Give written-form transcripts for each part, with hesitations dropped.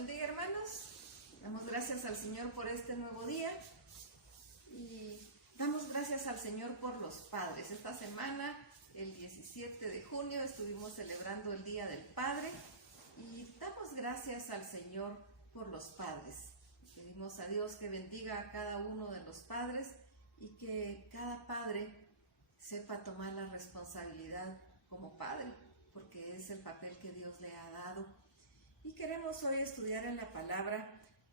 bendiga, hermanos. Damos gracias al Señor por este nuevo día y damos gracias al Señor por los padres. Esta semana, el 17 de junio, estuvimos celebrando el Día del Padre y damos gracias al Señor por los padres. Pedimos a Dios que bendiga a cada uno de los padres y que cada padre sepa tomar la responsabilidad como padre, porque es el papel que Dios le ha dado. Y queremos hoy estudiar en la palabra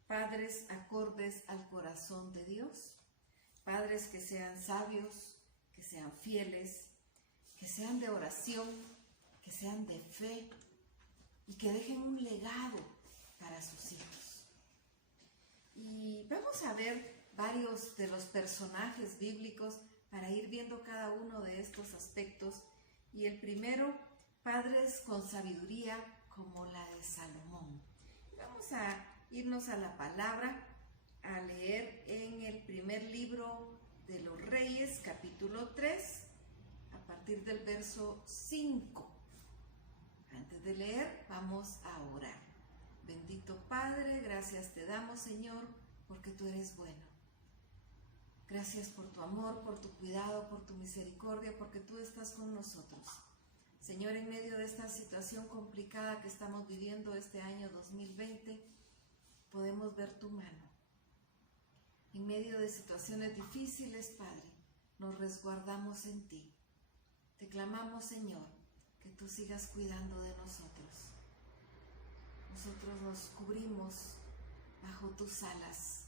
padres acordes al corazón de Dios, padres que sean sabios, que sean fieles, que sean de oración, que sean de fe y que dejen un legado para sus hijos. Y vamos a ver varios de los personajes bíblicos para ir viendo cada uno de estos aspectos. Y el primero, padres con sabiduría como la de Salomón. Vamos a irnos a la palabra, a leer en el primer libro de los Reyes, capítulo 3, a partir del verso 5. Antes de leer, vamos a orar. Bendito Padre, gracias te damos, Señor, porque tú eres bueno. Gracias por tu amor, por tu cuidado, por tu misericordia, porque tú estás con nosotros. Señor, en medio de esta situación complicada que estamos viviendo este año 2020, podemos ver tu mano. En medio de situaciones difíciles, Padre, nos resguardamos en ti. Te clamamos, Señor, que tú sigas cuidando de nosotros. Nosotros nos cubrimos bajo tus alas.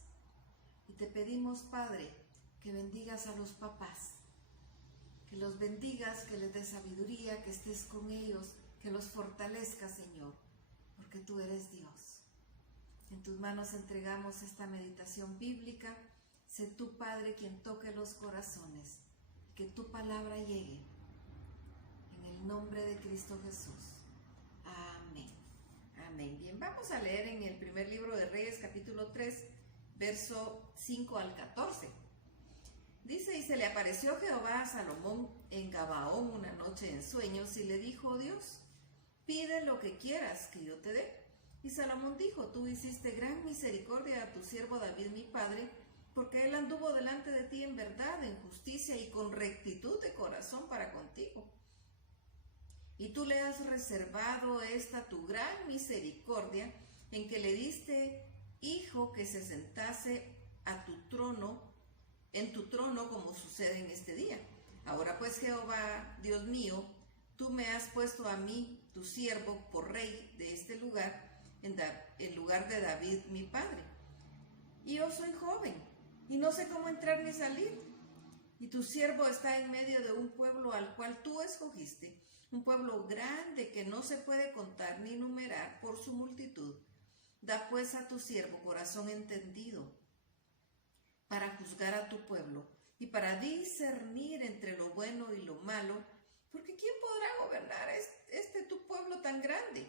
Y te pedimos, Padre, que bendigas a los papás. Que los bendigas, que les des sabiduría, que estés con ellos, que los fortalezcas, Señor, porque tú eres Dios. En tus manos entregamos esta meditación bíblica. Sé tú, Padre, quien toque los corazones, que tu palabra llegue. En el nombre de Cristo Jesús. Amén. Amén. Bien, vamos a leer en el primer libro de Reyes, capítulo 3, verso 5 al 14. Dice, y se le apareció Jehová a Salomón en Gabaón una noche en sueños y le dijo Dios, pide lo que quieras que yo te dé. Y Salomón dijo, tú hiciste gran misericordia a tu siervo David mi padre, porque él anduvo delante de ti en verdad, en justicia y con rectitud de corazón para contigo. Y tú le has reservado esta tu gran misericordia, en que le diste hijo que se sentase a tu trono, en tu trono, como sucede en este día. Ahora pues, Jehová, Dios mío, tú me has puesto a mí, tu siervo, por rey de este lugar, en lugar de David mi padre. Y yo soy joven, y no sé cómo entrar ni salir. Y tu siervo está en medio de un pueblo al cual tú escogiste, un pueblo grande que no se puede contar ni numerar por su multitud. Da pues a tu siervo corazón entendido, para juzgar a tu pueblo y para discernir entre lo bueno y lo malo, porque ¿quién podrá gobernar este tu pueblo tan grande?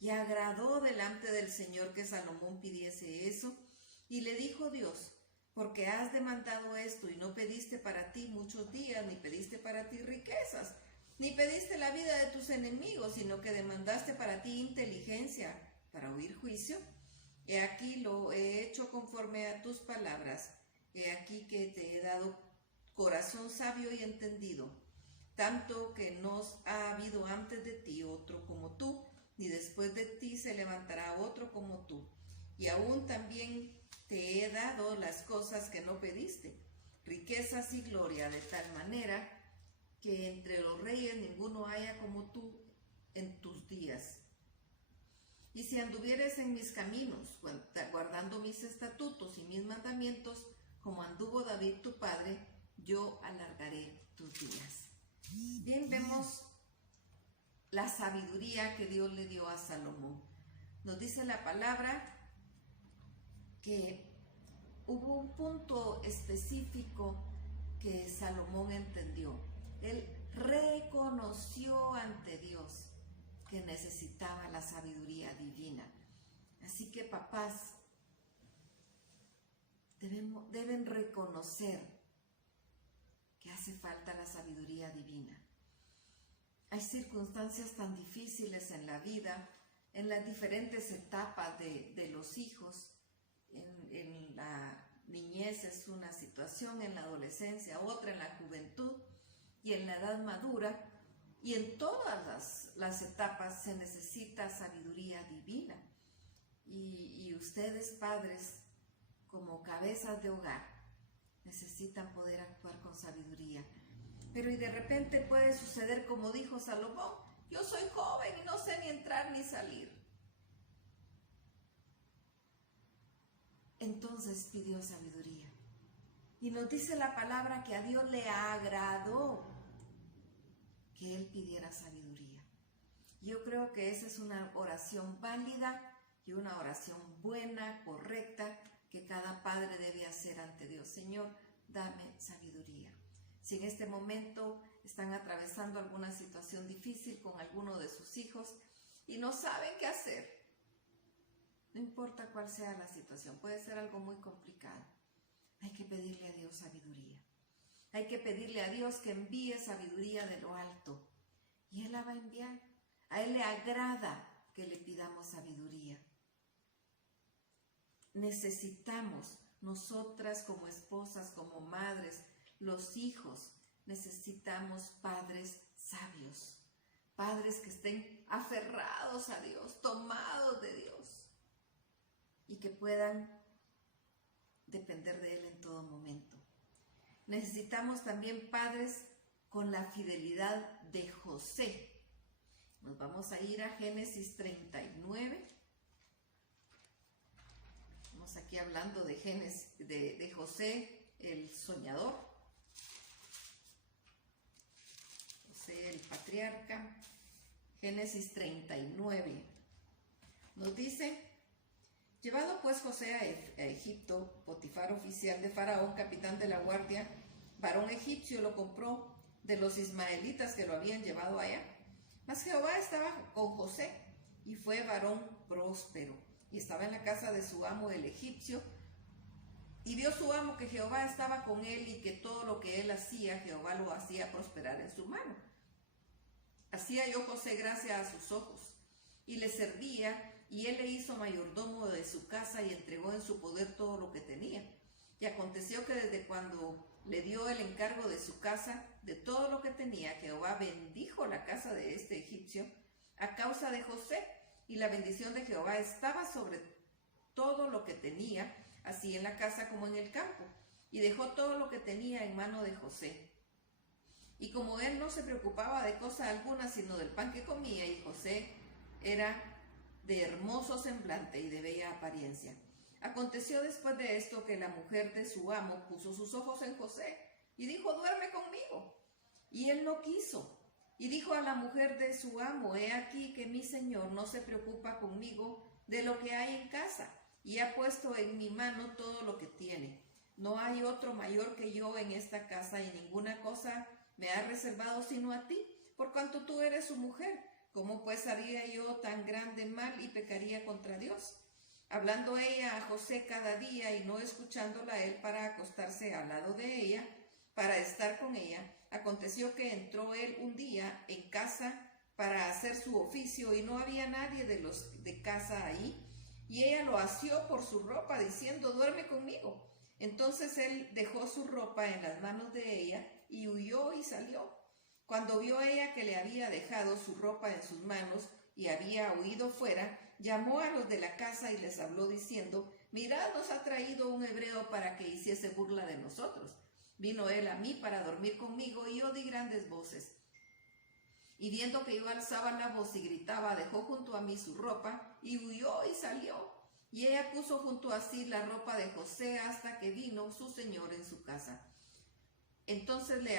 Y agradó delante del Señor que Salomón pidiese eso, y le dijo Dios, porque has demandado esto y no pediste para ti muchos días, ni pediste para ti riquezas, ni pediste la vida de tus enemigos, sino que demandaste para ti inteligencia para oír juicio. He aquí lo he hecho conforme a tus palabras. He aquí que te he dado corazón sabio y entendido, tanto que no ha habido antes de ti otro como tú, ni después de ti se levantará otro como tú. Y aún también te he dado las cosas que no pediste, riquezas y gloria, de tal manera que entre los reyes ninguno haya como tú en tus días. Y si anduvieres en mis caminos, guardando mis estatutos y mis mandamientos, como anduvo David tu padre, yo alargaré tus días. Bien, vemos la sabiduría que Dios le dio a Salomón. Nos dice la palabra que hubo un punto específico que Salomón entendió. Él reconoció ante Dios que necesitaba la sabiduría divina. Así que papás, deben reconocer que hace falta la sabiduría divina. Hay circunstancias tan difíciles en la vida en las diferentes etapas de los hijos. En la niñez es una situación, en la adolescencia otra, en la juventud y en la edad madura. Y en todas las etapas se necesita sabiduría divina. Y ustedes, padres, como cabezas de hogar, necesitan poder actuar con sabiduría. Pero y de repente puede suceder como dijo Salomón: yo soy joven y no sé ni entrar ni salir. Entonces pidió sabiduría. Y nos dice la palabra que a Dios le agradó que él pidiera sabiduría. Yo creo que esa es una oración válida y una oración buena, correcta, que cada padre debe hacer ante Dios. Señor, dame sabiduría. Si en este momento están atravesando alguna situación difícil con alguno de sus hijos y no saben qué hacer, no importa cuál sea la situación, puede ser algo muy complicado, hay que pedirle a Dios sabiduría. Hay que pedirle a Dios que envíe sabiduría de lo alto y Él la va a enviar. A Él le agrada que le pidamos sabiduría. Necesitamos, nosotras como esposas, como madres, los hijos, necesitamos padres sabios, padres que estén aferrados a Dios, tomados de Dios y que puedan depender de Él en todo momento. Necesitamos también padres con la fidelidad de José. Nos vamos a ir a Génesis 39. Estamos aquí hablando de José, el soñador. José, el patriarca. Génesis 39. Nos dice: llevado pues José a Egipto, Potifar, oficial de Faraón, capitán de la guardia, varón egipcio, lo compró de los ismaelitas que lo habían llevado allá. Mas Jehová estaba con José, y fue varón próspero, y estaba en la casa de su amo el egipcio. Y vio su amo que Jehová estaba con él, y que todo lo que él hacía, Jehová lo hacía prosperar en su mano. Hacía yo José gracia a sus ojos, y le servía, y él le hizo mayordomo de su casa, y entregó en su poder todo lo que tenía. Y aconteció que desde cuando le dio el encargo de su casa, de todo lo que tenía, Jehová bendijo la casa de este egipcio a causa de José, y la bendición de Jehová estaba sobre todo lo que tenía, así en la casa como en el campo, y dejó todo lo que tenía en mano de José. Y como él no se preocupaba de cosa alguna sino del pan que comía, y José era de hermoso semblante y de bella apariencia. Aconteció después de esto que la mujer de su amo puso sus ojos en José y dijo: duerme conmigo. Y él no quiso. Y dijo a la mujer de su amo: he aquí que mi señor no se preocupa conmigo de lo que hay en casa, y ha puesto en mi mano todo lo que tiene. No hay otro mayor que yo en esta casa, y ninguna cosa me ha reservado sino a ti, por cuanto tú eres su mujer. ¿Cómo pues haría yo tan grande mal y pecaría contra Dios? Hablando ella a José cada día y no escuchándola él para acostarse al lado de ella, para estar con ella, aconteció que entró él un día en casa para hacer su oficio, y no había nadie de los de casa ahí, y ella lo asió por su ropa, diciendo: duerme conmigo. Entonces él dejó su ropa en las manos de ella y huyó y salió. Cuando vio ella que le había dejado su ropa en sus manos y había huido fuera, llamó a los de la casa y les habló diciendo: mirad, nos ha traído un hebreo para que hiciese burla de nosotros. Vino él a mí para dormir conmigo, y yo di grandes voces. Y viendo que yo alzaba la voz y gritaba, dejó junto a mí su ropa y huyó y salió. Y ella puso junto a sí la ropa de José hasta que vino su señor en su casa. Entonces le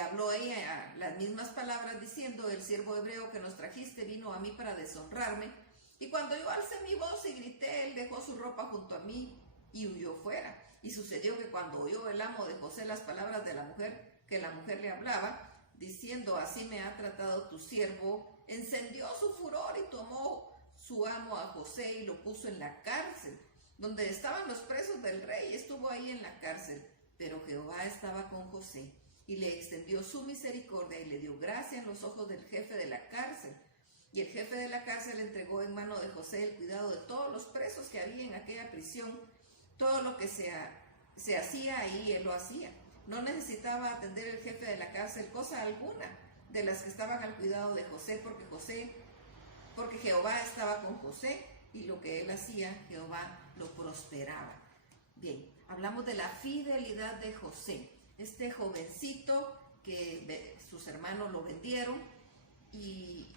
habló ella las mismas palabras, diciendo: el siervo hebreo que nos trajiste vino a mí para deshonrarme. Y cuando yo alcé mi voz y grité, él dejó su ropa junto a mí y huyó fuera. Y sucedió que cuando oyó el amo de José las palabras de la mujer, que la mujer le hablaba, diciendo: así me ha tratado tu siervo, encendió su furor y tomó su amo a José y lo puso en la cárcel, donde estaban los presos del rey. Estuvo ahí en la cárcel, pero Jehová estaba con José y le extendió su misericordia y le dio gracia en los ojos del jefe de la cárcel. Y el jefe de la cárcel entregó en mano de José el cuidado de todos los presos que había en aquella prisión. Todo lo que se hacía ahí, él lo hacía. No necesitaba atender el jefe de la cárcel cosa alguna de las que estaban al cuidado de José, porque Jehová estaba con José, y lo que él hacía, Jehová lo prosperaba. Bien, hablamos de la fidelidad de José, este jovencito que sus hermanos lo vendieron, y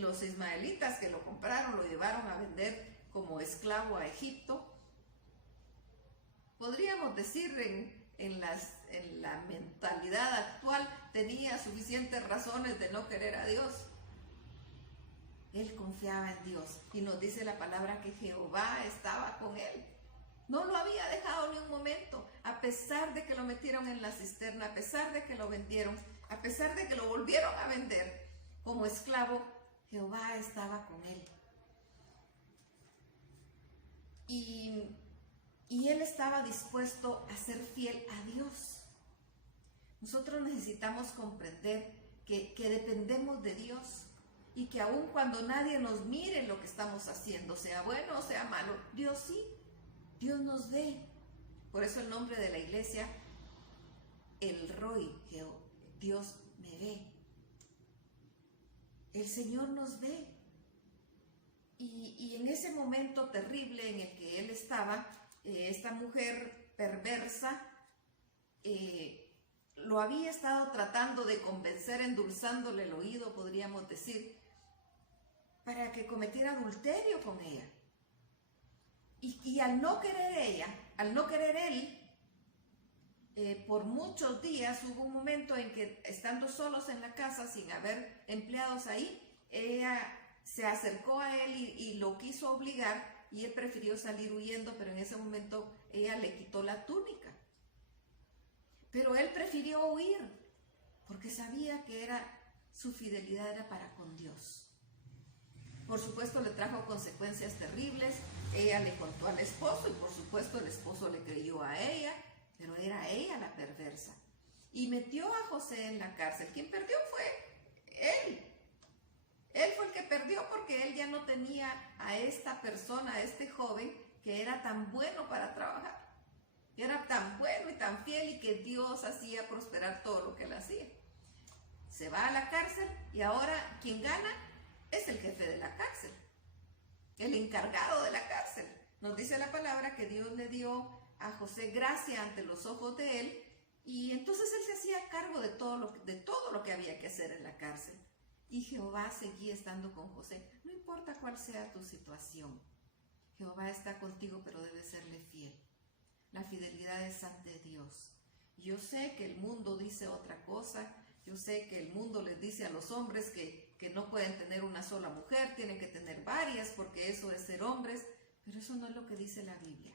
los ismaelitas que lo compraron lo llevaron a vender como esclavo a Egipto. Podríamos decir en la mentalidad actual, tenía suficientes razones de no querer a Dios. Él confiaba en Dios, y nos dice la palabra que Jehová estaba con él. No lo había dejado ni un momento, a pesar de que lo metieron en la cisterna, a pesar de que lo vendieron, a pesar de que lo volvieron a vender como esclavo. Jehová estaba con él. Y él estaba dispuesto a ser fiel a Dios. Nosotros necesitamos comprender que dependemos de Dios, y que aun cuando nadie nos mire lo que estamos haciendo, sea bueno o sea malo, Dios sí, Dios nos ve. Por eso el nombre de la iglesia, El Roy, Dios me ve. El Señor nos ve. Y en ese momento terrible en el que él estaba, esta mujer perversa lo había estado tratando de convencer, endulzándole el oído, podríamos decir, para que cometiera adulterio con ella. Y al no querer él, por muchos días hubo un momento en que, estando solos en la casa, sin haber empleados ahí, ella se acercó a él y lo quiso obligar, y él prefirió salir huyendo, pero en ese momento ella le quitó la túnica. Pero él prefirió huir, porque sabía que su fidelidad era para con Dios. Por supuesto le trajo consecuencias terribles. Ella le contó al esposo, y por supuesto el esposo le creyó a ella, pero era ella la perversa. Y metió a José en la cárcel. Quien perdió fue él. Él fue el que perdió, porque él ya no tenía a esta persona, a este joven, que era tan bueno para trabajar. Era tan bueno y tan fiel, y que Dios hacía prosperar todo lo que él hacía. Se va a la cárcel, y ahora quien gana es el jefe de la cárcel, el encargado de la cárcel. Nos dice la palabra que Dios le dio a José gracia ante los ojos de él, y entonces él se hacía cargo de todo lo que había que hacer en la cárcel. Y Jehová seguía estando con José. No importa cuál sea tu situación, Jehová está contigo, pero debes serle fiel. La fidelidad es ante Dios. Yo sé que el mundo dice otra cosa. Yo sé que el mundo les dice a los hombres que no pueden tener una sola mujer, tienen que tener varias, porque eso es ser hombres, pero eso no es lo que dice la Biblia.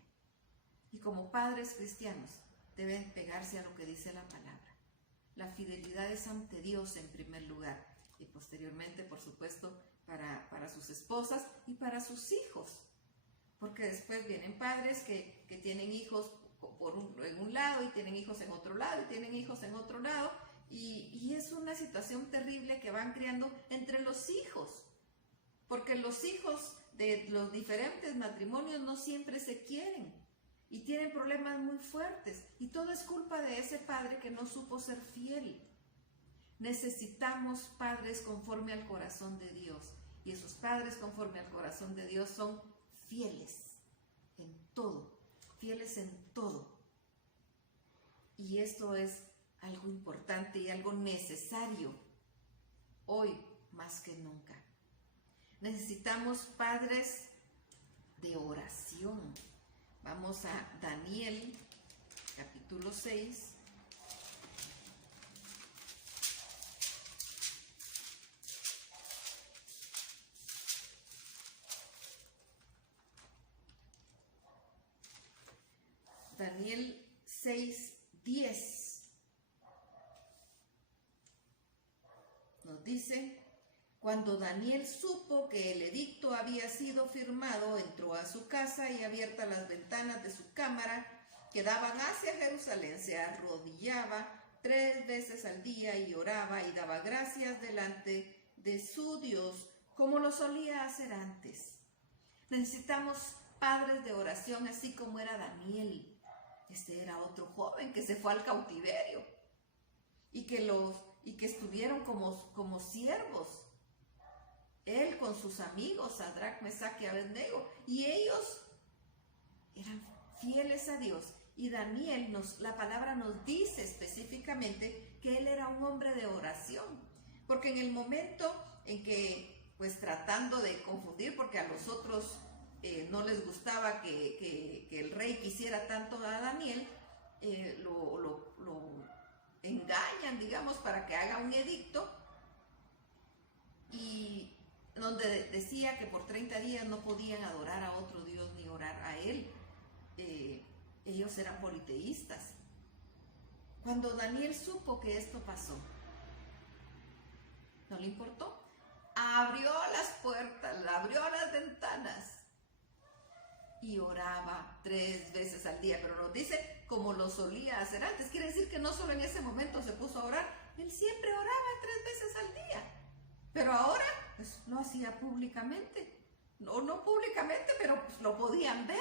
Y como padres cristianos deben pegarse a lo que dice la palabra. La fidelidad es ante Dios en primer lugar, y posteriormente, por supuesto, para sus esposas y para sus hijos, porque después vienen padres que tienen hijos en un lado, y tienen hijos en otro lado, y tienen hijos en otro lado, y es una situación terrible que van creando entre los hijos, porque los hijos de los diferentes matrimonios no siempre se quieren, y tienen problemas muy fuertes, y todo es culpa de ese padre que no supo ser fiel. Necesitamos padres conforme al corazón de Dios, y esos padres conforme al corazón de Dios son fieles en todo, fieles en todo. Y esto es algo importante y algo necesario hoy más que nunca. Necesitamos padres de oración. Vamos a Daniel, capítulo 6. Daniel 6:10 nos dice: cuando Daniel supo que el edicto había sido firmado, entró a su casa, y abiertas las ventanas de su cámara que daban hacia Jerusalén, se arrodillaba 3 veces al día y oraba y daba gracias delante de su Dios como lo solía hacer antes. Necesitamos padres de oración, así como era Daniel. Este era otro joven que se fue al cautiverio y que estuvieron como siervos. Él con sus amigos, Sadrac, Mesac y Abednego, y ellos eran fieles a Dios. Y Daniel, la palabra nos dice específicamente que él era un hombre de oración, porque en el momento en que, pues tratando de confundir, porque a los otros no les gustaba que el rey quisiera tanto a Daniel, lo engañan, digamos, para que haga un edicto, y donde decía que por 30 días no podían adorar a otro Dios ni orar a él. Ellos eran politeístas. Cuando Daniel supo que esto pasó, no le importó. Abrió las puertas, abrió las ventanas y oraba 3 veces al día. Pero nos dice como lo solía hacer antes. Quiere decir que no solo en ese momento se puso a orar, él siempre oraba 3 veces al día. Pero ahora pues, lo hacía públicamente. No públicamente, pero pues, lo podían ver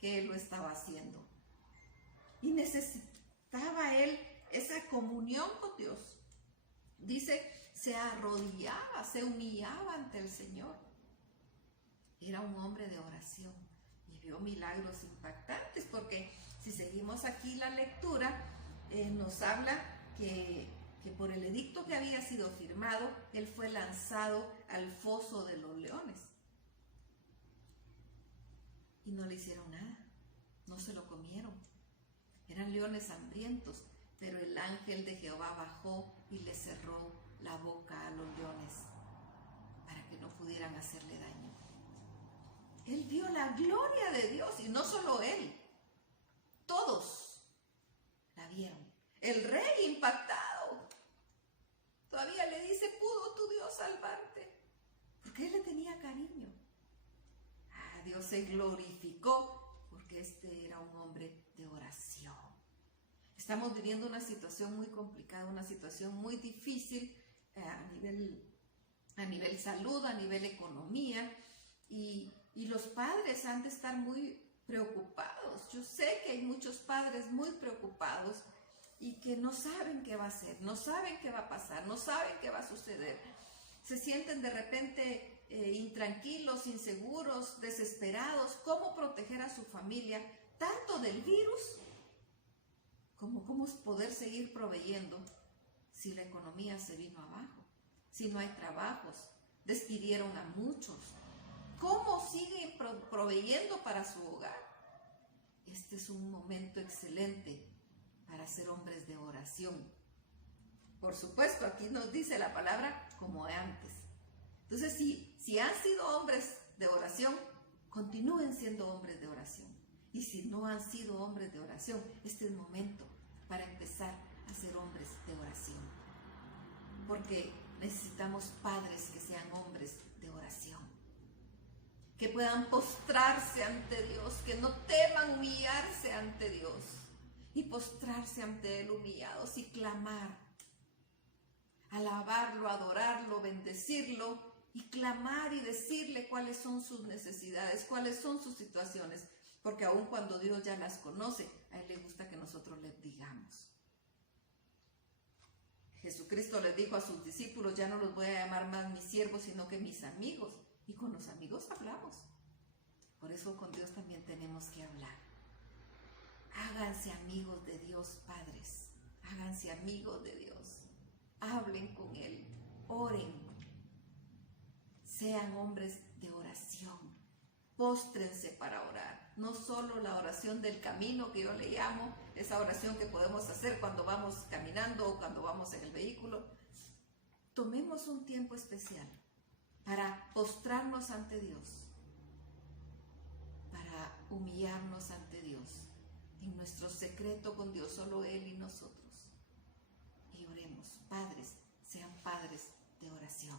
que él lo estaba haciendo. Y necesitaba él esa comunión con Dios. Dice, se arrodillaba, se humillaba ante el Señor. Era un hombre de oración y vio milagros impactantes, porque si seguimos aquí la lectura, nos habla que por el edicto que había sido firmado, él fue lanzado al foso de los leones. Y no le hicieron nada, no se lo comieron. Eran leones hambrientos, pero el ángel de Jehová bajó y le cerró la boca a los leones para que no pudieran hacerle daño. Él vio la gloria de Dios, y no solo él, todos la vieron. El rey impactado todavía le dice, ¿pudo tu Dios salvarte? Porque él le tenía cariño. Dios se glorificó porque este era un hombre de oración. Estamos viviendo una situación muy complicada, una situación muy difícil a nivel salud, a nivel economía, y los padres han de estar muy preocupados. Yo sé que hay muchos padres muy preocupados y que no saben qué va a hacer, no saben qué va a pasar, no saben qué va a suceder. Se sienten de repente intranquilos, inseguros, desesperados. ¿Cómo proteger a su familia tanto del virus como cómo poder seguir proveyendo si la economía se vino abajo, si no hay trabajos, despidieron a muchos? ¿Cómo siguen proveyendo para su hogar? Este es un momento excelente para ser hombres de oración. Por supuesto, aquí nos dice la palabra como antes. Entonces, si han sido hombres de oración, continúen siendo hombres de oración. Y si no han sido hombres de oración, este es el momento para empezar a ser hombres de oración. Porque necesitamos padres que sean hombres de oración, que puedan postrarse ante Dios, que no teman humillarse ante Dios y postrarse ante Él humillados y clamar, alabarlo, adorarlo, bendecirlo y clamar y decirle cuáles son sus necesidades, cuáles son sus situaciones, porque aun cuando Dios ya las conoce, a Él le gusta que nosotros le digamos. Jesucristo les dijo a sus discípulos, ya no los voy a llamar más mis siervos, sino que mis amigos. Y con los amigos hablamos. Por eso con Dios también tenemos que hablar. Háganse amigos de Dios, padres. Háganse amigos de Dios. Hablen con Él. Oren. Sean hombres de oración. Póstrense para orar. No solo la oración del camino, que yo le llamo, esa oración que podemos hacer cuando vamos caminando o cuando vamos en el vehículo. Tomemos un tiempo especial para postrarnos ante Dios, para humillarnos ante Dios, en nuestro secreto con Dios, solo Él y nosotros. Y oremos. Padres, sean padres de oración.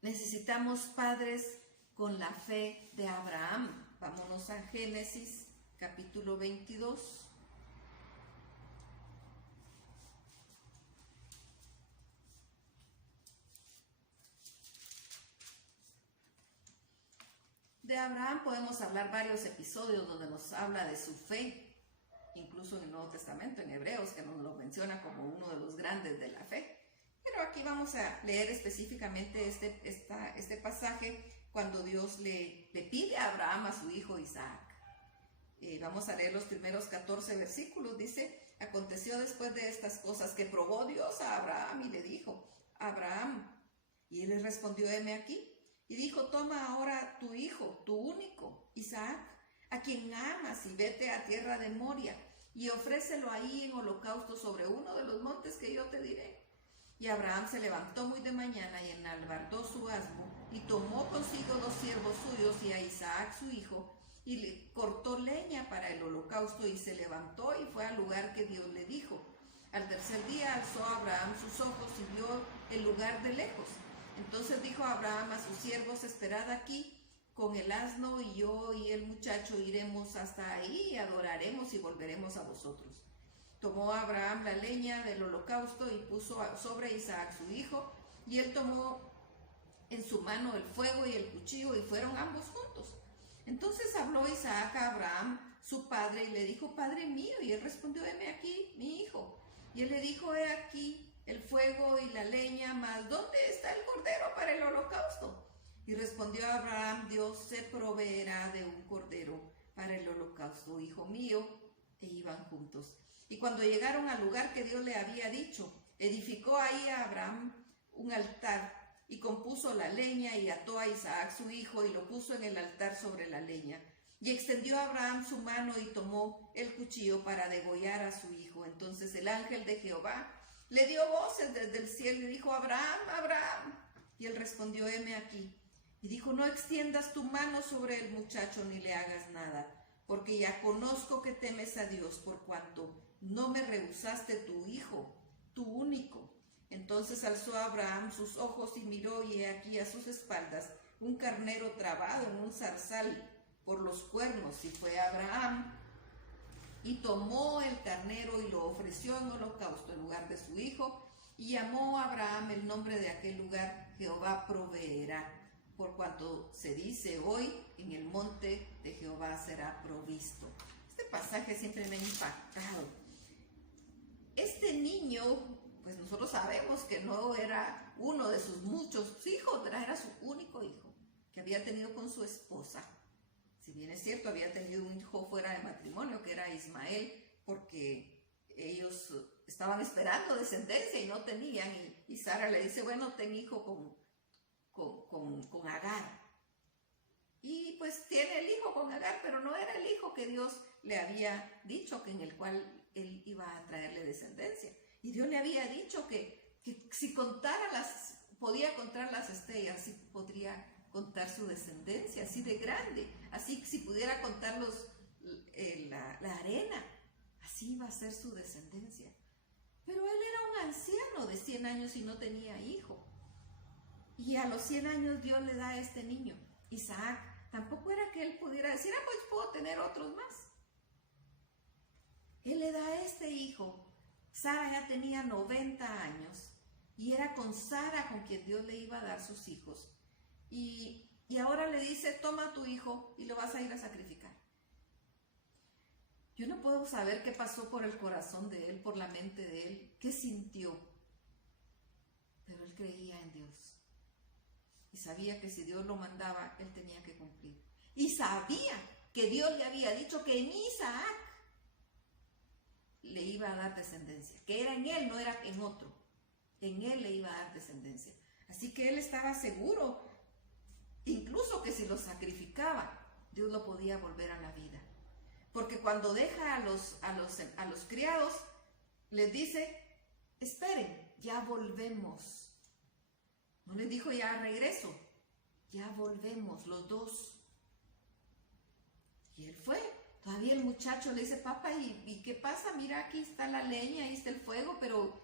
Necesitamos padres con la fe de Abraham. Vámonos a Génesis, capítulo 22. De Abraham podemos hablar varios episodios donde nos habla de su fe, incluso en el Nuevo Testamento, en Hebreos, que nos lo menciona como uno de los grandes de la fe. Pero aquí vamos a leer específicamente este pasaje cuando Dios le pide a Abraham a su hijo Isaac. Vamos a leer los primeros 14 versículos. Dice: aconteció después de estas cosas que probó Dios a Abraham y le dijo: Abraham. Y él le respondió: heme aquí. Y dijo: toma ahora tu hijo, tu único, Isaac, a quien amas, y vete a tierra de Moria, y ofrécelo ahí en holocausto sobre uno de los montes que yo te diré. Y Abraham se levantó muy de mañana y enalbardó su asno, y tomó consigo 2 siervos suyos y a Isaac su hijo, y le cortó leña para el holocausto, y se levantó y fue al lugar que Dios le dijo. Al tercer día alzó Abraham sus ojos y vio el lugar de lejos. Entonces dijo Abraham a sus siervos: esperad aquí con el asno, y yo y el muchacho iremos hasta ahí y adoraremos y volveremos a vosotros. Tomó Abraham la leña del holocausto y puso sobre Isaac su hijo, y él tomó en su mano el fuego y el cuchillo, y fueron ambos juntos. Entonces habló Isaac a Abraham su padre y le dijo: Padre mío. Y él respondió: heme aquí, mi hijo. Y él le dijo: he aquí el fuego y la leña, mas ¿dónde está el cordero para el holocausto? Y respondió Abraham: Dios se proveerá de un cordero para el holocausto, hijo mío. E iban juntos. Y cuando llegaron al lugar que Dios le había dicho, edificó ahí a Abraham un altar, y compuso la leña, y ató a Isaac su hijo, y lo puso en el altar sobre la leña. Y extendió Abraham su mano y tomó el cuchillo para degollar a su hijo. Entonces el ángel de Jehová le dio voces desde el cielo y dijo: Abraham, Abraham. Y él respondió: heme aquí. Y dijo: no extiendas tu mano sobre el muchacho ni le hagas nada, porque ya conozco que temes a Dios, por cuanto no me rehusaste tu hijo, tu único. Entonces alzó Abraham sus ojos y miró, y he aquí a sus espaldas un carnero trabado en un zarzal por los cuernos. Y fue Abraham y tomó el carnero y lo ofreció en holocausto en lugar de su hijo, y llamó a Abraham el nombre de aquel lugar: Jehová proveerá, por cuanto se dice hoy: en el monte de Jehová será provisto. Este pasaje siempre me ha impactado. Este niño, pues nosotros sabemos que no era uno de sus muchos hijos, era su único hijo que había tenido con su esposa. Si bien es cierto, había tenido un hijo fuera de matrimonio, que era Ismael, porque ellos estaban esperando descendencia y no tenían. Y Sara le dice: bueno, ten hijo con Agar. Y pues tiene el hijo con Agar, pero no era el hijo que Dios le había dicho, que en el cual él iba a traerle descendencia. Y Dios le había dicho que si podía contar las estrellas, así podría contar su descendencia, así de grande. Así, si pudiera contar la arena, así iba a ser su descendencia. Pero él era un anciano de 100 años y no tenía hijo. Y a los 100 años Dios le da a este niño, Isaac. Tampoco era que él pudiera decir: pues puedo tener otros más. Él le da a este hijo. Sara ya tenía 90 años y era con Sara con quien Dios le iba a dar sus hijos. Y ahora le dice: toma a tu hijo y lo vas a ir a sacrificar. Yo no puedo saber qué pasó por el corazón de él, por la mente de él, qué sintió. Pero él creía en Dios. Y sabía que si Dios lo mandaba, él tenía que cumplir. Y sabía que Dios le había dicho que en Isaac le iba a dar descendencia. Que era en él, no era en otro. En él le iba a dar descendencia. Así que él estaba seguro, incluso que si lo sacrificaba, Dios lo podía volver a la vida. Porque cuando deja a los criados, les dice: esperen, ya volvemos. No les dijo: ya regreso, ya volvemos los dos. Y él fue. Todavía el muchacho le dice: papá, ¿y qué pasa? Mira, aquí está la leña, ahí está el fuego, pero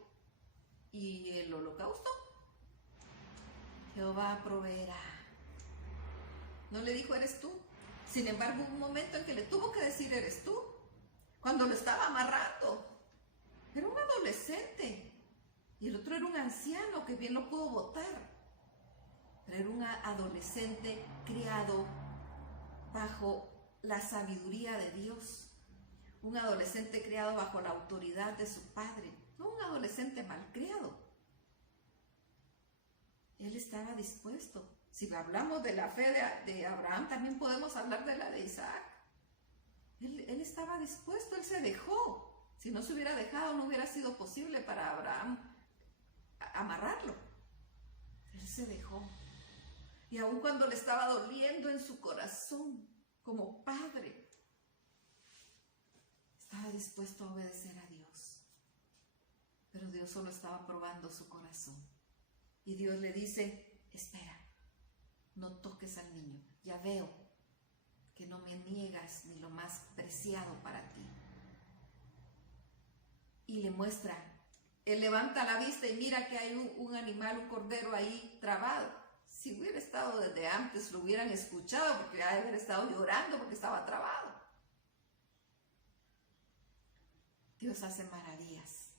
¿y el holocausto? Jehová proveerá. No le dijo: eres tú. Sin embargo, hubo un momento en que le tuvo que decir: eres tú, cuando lo estaba amarrando. Era un adolescente y el otro era un anciano que bien lo pudo botar. Pero era un adolescente criado bajo la sabiduría de Dios, un adolescente criado bajo la autoridad de su padre, no un adolescente malcriado. Él estaba dispuesto. Si hablamos de la fe de Abraham, también podemos hablar de la de Isaac. Él estaba dispuesto, él se dejó. Si no se hubiera dejado, no hubiera sido posible para Abraham amarrarlo. Él se dejó. Y aun cuando le estaba doliendo en su corazón, como padre, estaba dispuesto a obedecer a Dios. Pero Dios solo estaba probando su corazón. Y Dios le dice, espera, no toques al niño. Ya veo que no me niegas ni lo más preciado para ti. Y le muestra, él levanta la vista y mira que hay un animal, un cordero ahí trabado. Si hubiera estado desde antes, lo hubieran escuchado porque ha de haber estado llorando porque estaba trabado. Dios hace maravillas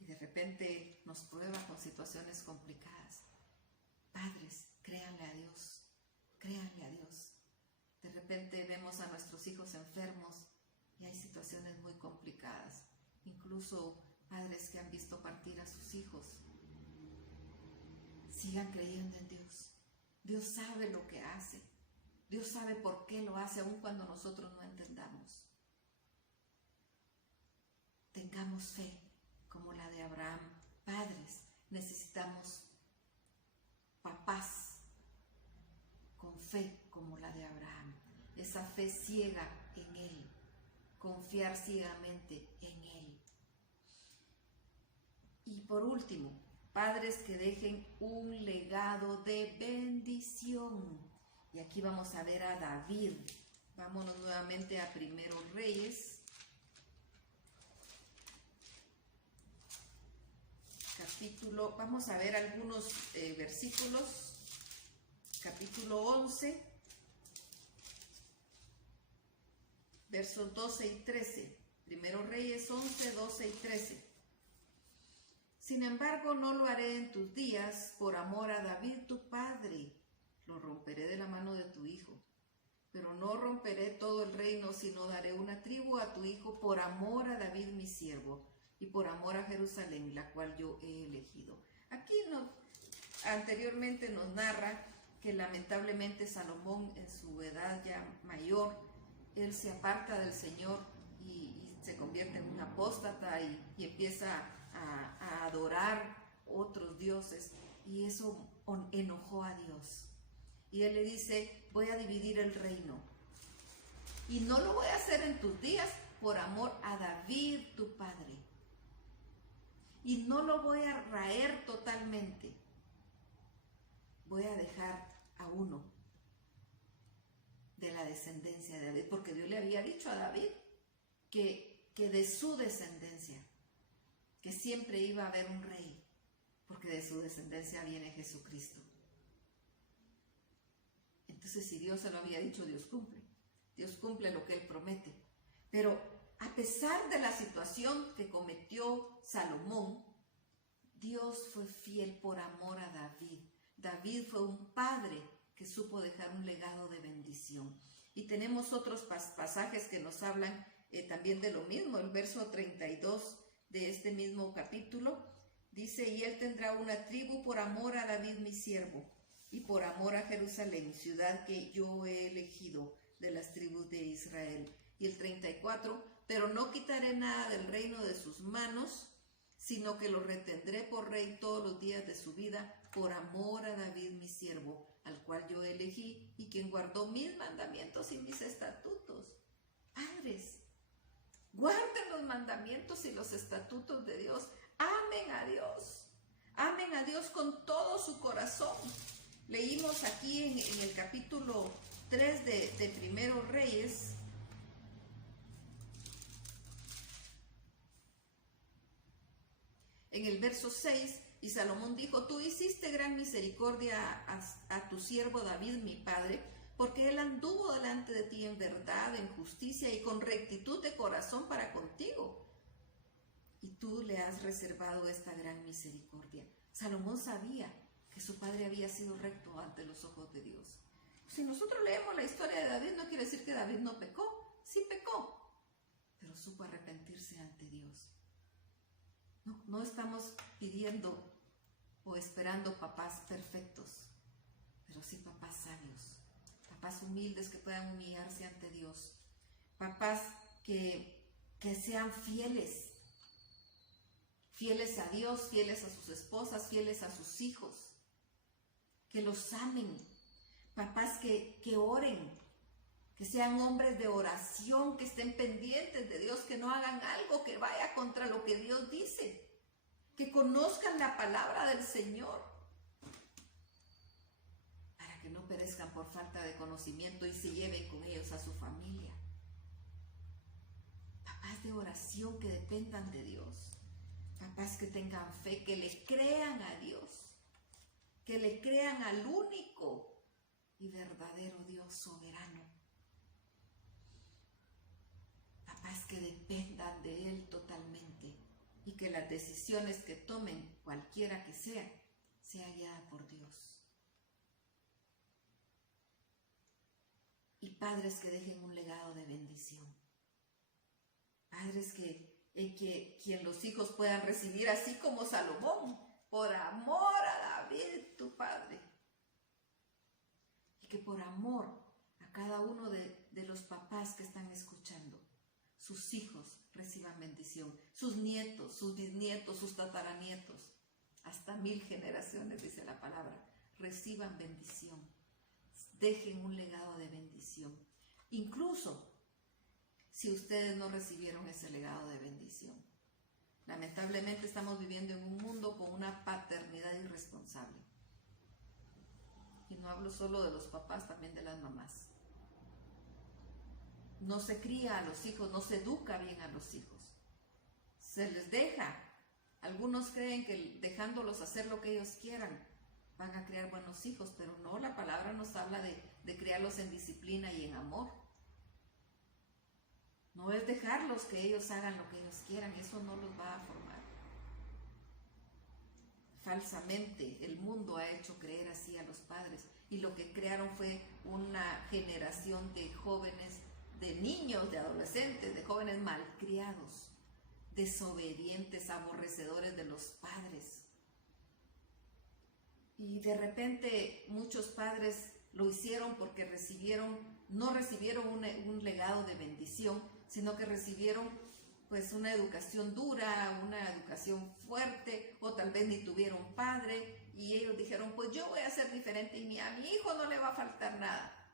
y de repente nos prueba con situaciones complicadas. Padres, créanle a Dios, créanle a Dios. De repente vemos a nuestros hijos enfermos y hay situaciones muy complicadas. Incluso padres que han visto partir a sus hijos. Sigan creyendo en Dios. Dios sabe lo que hace. Dios sabe por qué lo hace, aun cuando nosotros no entendamos. Tengamos fe como la de Abraham. Padres, necesitamos papás con fe como la de Abraham. Esa fe ciega en Él. Confiar ciegamente en Él. Y por último, padres que dejen un legado de bendición. Y aquí vamos a ver a David. Vámonos nuevamente a Primero Reyes. Capítulo, vamos a ver algunos versículos. Capítulo 11, versos 12 y 13. Primero Reyes 11, 12 y 13. Sin embargo, no lo haré en tus días por amor a David tu padre. Lo romperé de la mano de tu hijo. Pero no romperé todo el reino, sino daré una tribu a tu hijo por amor a David mi siervo y por amor a Jerusalén, la cual yo he elegido. Aquí anteriormente nos narra que lamentablemente Salomón, en su edad ya mayor, él se aparta del Señor y se convierte en un apóstata y empieza a adorar otros dioses, y eso enojó a Dios. Y él le dice, voy a dividir el reino y no lo voy a hacer en tus días por amor a David tu padre, y no lo voy a raer totalmente. Voy a dejar a uno de la descendencia de David, porque Dios le había dicho a David que de su descendencia, que siempre iba a haber un rey, porque de su descendencia viene Jesucristo. Entonces, si Dios se lo había dicho, Dios cumple lo que Él promete. Pero a pesar de la situación que cometió Salomón, Dios fue fiel por amor a David. David fue un padre que supo dejar un legado de bendición. Y tenemos otros pasajes que nos hablan también de lo mismo. El verso 32 de este mismo capítulo dice, y él tendrá una tribu por amor a David mi siervo y por amor a Jerusalén, ciudad que yo he elegido de las tribus de Israel. Y el 34, pero no quitaré nada del reino de sus manos, sino que lo retendré por rey todos los días de su vida, por amor a David mi siervo, al cual yo elegí y quien guardó mis mandamientos y mis estatutos. Padres, guarden los mandamientos y los estatutos de Dios. Amen a Dios. Amen a Dios con todo su corazón. Leímos aquí en el capítulo 3 de Primero Reyes, en el verso 6, y Salomón dijo, tú hiciste gran misericordia a tu siervo David mi padre, porque él anduvo delante de ti en verdad, en justicia y con rectitud de corazón para contigo. Y tú le has reservado esta gran misericordia. Salomón sabía que su padre había sido recto ante los ojos de Dios. Si nosotros leemos la historia de David, no quiere decir que David no pecó. Sí pecó, pero supo arrepentirse ante Dios. No estamos pidiendo o esperando papás perfectos, pero sí papás sabios, papás humildes que puedan humillarse ante Dios, papás que sean fieles a Dios, fieles a sus esposas, fieles a sus hijos, que los amen, papás que oren, que sean hombres de oración, que estén pendientes de Dios, que no hagan algo que vaya contra lo que Dios dice, que conozcan la palabra del Señor, para que no perezcan por falta de conocimiento y se lleven con ellos a su familia. Papás de oración que dependan de Dios, papás que tengan fe, que le crean a Dios, que le crean al único y verdadero Dios soberano. Papás que dependan de Él totalmente y que las decisiones que tomen, cualquiera que sea guiada por Dios. Y padres que dejen un legado de bendición. Padres que quien los hijos puedan recibir así como Salomón, por amor a David, tu padre. Y que por amor a cada uno de los papás que están escuchando, sus hijos reciban bendición, sus nietos, sus bisnietos, sus tataranietos, hasta 1000 generaciones, dice la palabra, reciban bendición, dejen un legado de bendición. Incluso si ustedes no recibieron ese legado de bendición. Lamentablemente estamos viviendo en un mundo con una paternidad irresponsable. Y no hablo solo de los papás, también de las mamás. No se cría a los hijos, no se educa bien a los hijos. Se les deja. Algunos creen que dejándolos hacer lo que ellos quieran van a criar buenos hijos, pero no, la palabra nos habla de criarlos en disciplina y en amor. No es dejarlos que ellos hagan lo que ellos quieran, eso no los va a formar. Falsamente el mundo ha hecho creer así a los padres y lo que crearon fue una generación de jóvenes, de niños, de adolescentes, de jóvenes malcriados, desobedientes, aborrecedores de los padres. Y de repente muchos padres lo hicieron porque no recibieron un legado de bendición, sino que recibieron pues una educación dura, una educación fuerte, o tal vez ni tuvieron padre, y ellos dijeron, pues yo voy a ser diferente y a mi hijo no le va a faltar nada.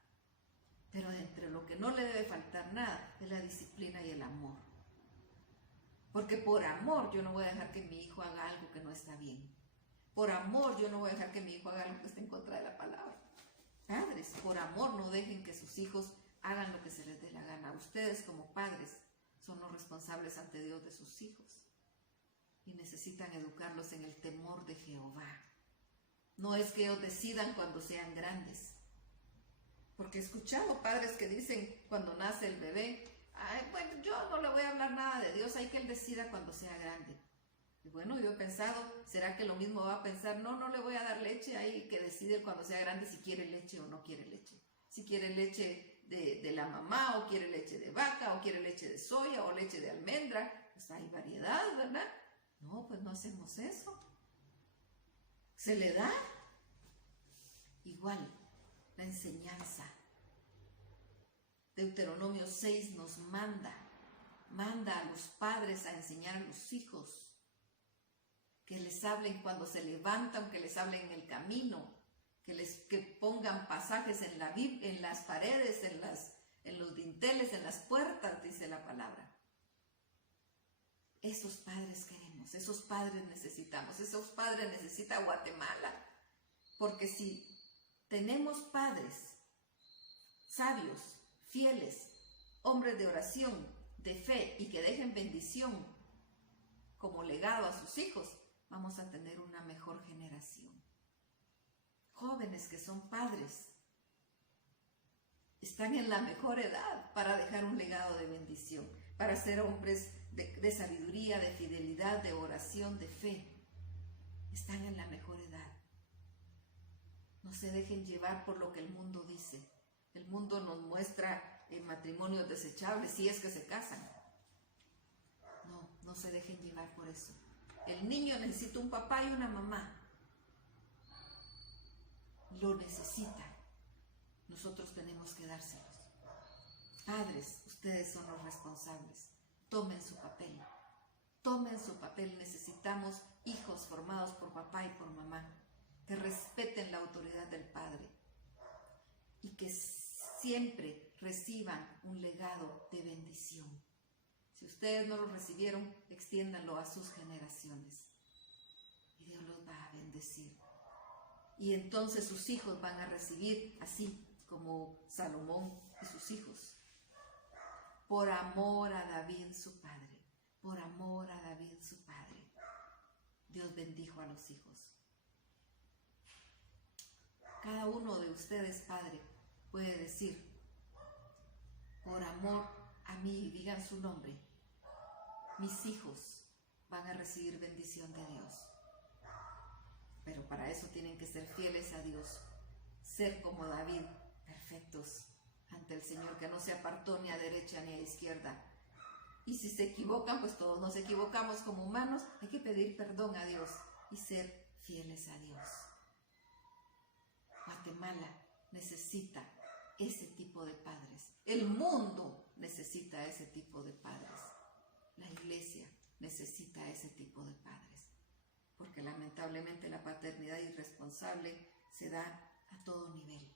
Pero entre lo que no le debe faltar nada es la disciplina y el amor. Porque por amor yo no voy a dejar que mi hijo haga algo que no está bien. Por amor yo no voy a dejar que mi hijo haga algo que esté en contra de la palabra. Padres, por amor no dejen que sus hijos hagan lo que se les dé la gana. Ustedes como padres son los responsables ante Dios de sus hijos y necesitan educarlos en el temor de Jehová. No es que ellos decidan cuando sean grandes, porque he escuchado padres que dicen cuando nace el bebé, ay, bueno, yo no le voy a hablar nada de Dios, hay que él decida cuando sea grande. Y bueno, yo he pensado, ¿será que lo mismo va a pensar? No le voy a dar leche, ahí que decide cuando sea grande si quiere leche o no quiere leche. Si quiere leche de la mamá, o quiere leche de vaca, o quiere leche de soya, o leche de almendra, pues hay variedad, ¿verdad? No, pues no hacemos eso. ¿Se le da? Igual, la enseñanza. Deuteronomio 6 nos manda a los padres a enseñar a los hijos, que les hablen cuando se levantan, que les hablen en el camino, que pongan pasajes en las paredes, en los dinteles, en las puertas, dice la palabra. Esos padres queremos, esos padres necesitamos, esos padres necesita Guatemala, porque si tenemos padres sabios, fieles, hombres de oración, de fe y que dejen bendición como legado a sus hijos, vamos a tener una mejor generación. Jóvenes que son padres están en la mejor edad para dejar un legado de bendición, para ser hombres de sabiduría, de fidelidad, de oración, de fe. Están en la mejor edad. No se dejen llevar por lo que el mundo dice. El mundo nos muestra matrimonios desechables si es que se casan. No, no se dejen llevar por eso. El niño necesita un papá y una mamá. Lo necesita. Nosotros tenemos que dárselos. Padres, ustedes son los responsables. Tomen su papel. Tomen su papel. Necesitamos hijos formados por papá y por mamá, que respeten la autoridad del padre y que siempre reciban un legado de bendición. Si ustedes no lo recibieron, extiéndanlo a sus generaciones y Dios los va a bendecir. Y entonces sus hijos van a recibir, así como Salomón y sus hijos, por amor a David su padre, por amor a David su padre. Dios bendijo a los hijos. Cada uno de ustedes, padre, puede decir, por amor a mí, digan su nombre, mis hijos van a recibir bendición de Dios. Pero para eso tienen que ser fieles a Dios, ser como David, perfectos ante el Señor, que no se apartó ni a derecha ni a izquierda. Y si se equivocan, pues todos nos equivocamos como humanos, hay que pedir perdón a Dios y ser fieles a Dios. Guatemala necesita ese tipo de padres. El mundo necesita ese tipo de padres. La iglesia necesita ese tipo de padres. Porque lamentablemente la paternidad irresponsable se da a todo nivel.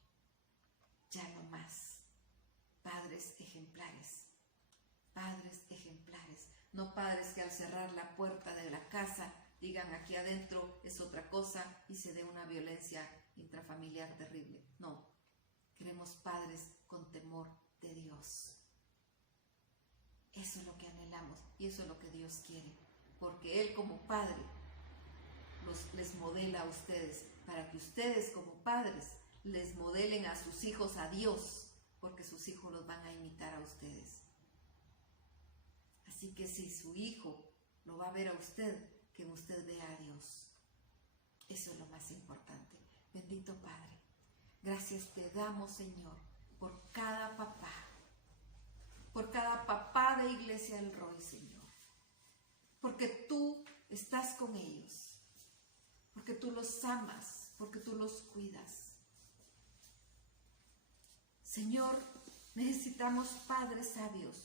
Ya no más. Padres ejemplares. Padres ejemplares. No padres que al cerrar la puerta de la casa digan aquí adentro es otra cosa y se dé una violencia intrafamiliar terrible. No, queremos padres con temor de Dios. Eso es lo que anhelamos y eso es lo que Dios quiere, porque Él como Padre les modela a ustedes, para que ustedes como padres les modelen a sus hijos a Dios, porque sus hijos los van a imitar a ustedes. Así que si su hijo lo va a ver a usted, que usted vea a Dios. Eso es lo más importante. Bendito Padre, gracias te damos, Señor, por cada papá de Iglesia del Roy, Señor, porque tú estás con ellos, porque tú los amas, porque tú los cuidas. Señor, necesitamos padres sabios,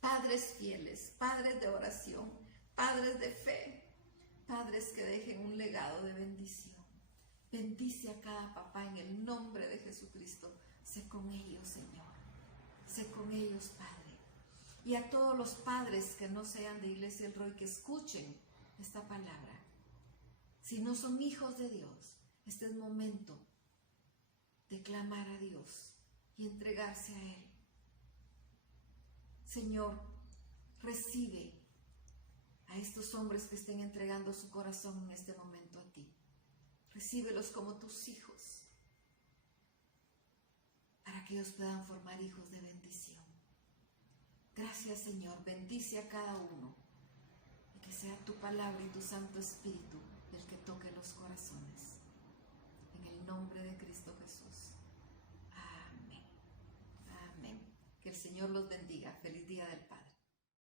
padres fieles, padres de oración, padres de fe, padres que dejen un legado de bendición. Bendice a cada papá en el nombre de Jesucristo. Sé con ellos, Señor. Sé con ellos, Padre. Y a todos los padres que no sean de Iglesia del Roy, que escuchen esta palabra. Si no son hijos de Dios, este es momento de clamar a Dios y entregarse a Él. Señor, recibe a estos hombres que estén entregando su corazón en este momento a ti. Recíbelos como tus hijos, para que ellos puedan formar hijos de bendición. Gracias, Señor, bendice a cada uno, y que sea tu palabra y tu Santo Espíritu el que toque los corazones. En el nombre de Cristo Jesús. Amén. Amén. Que el Señor los bendiga. Feliz Día del Padre.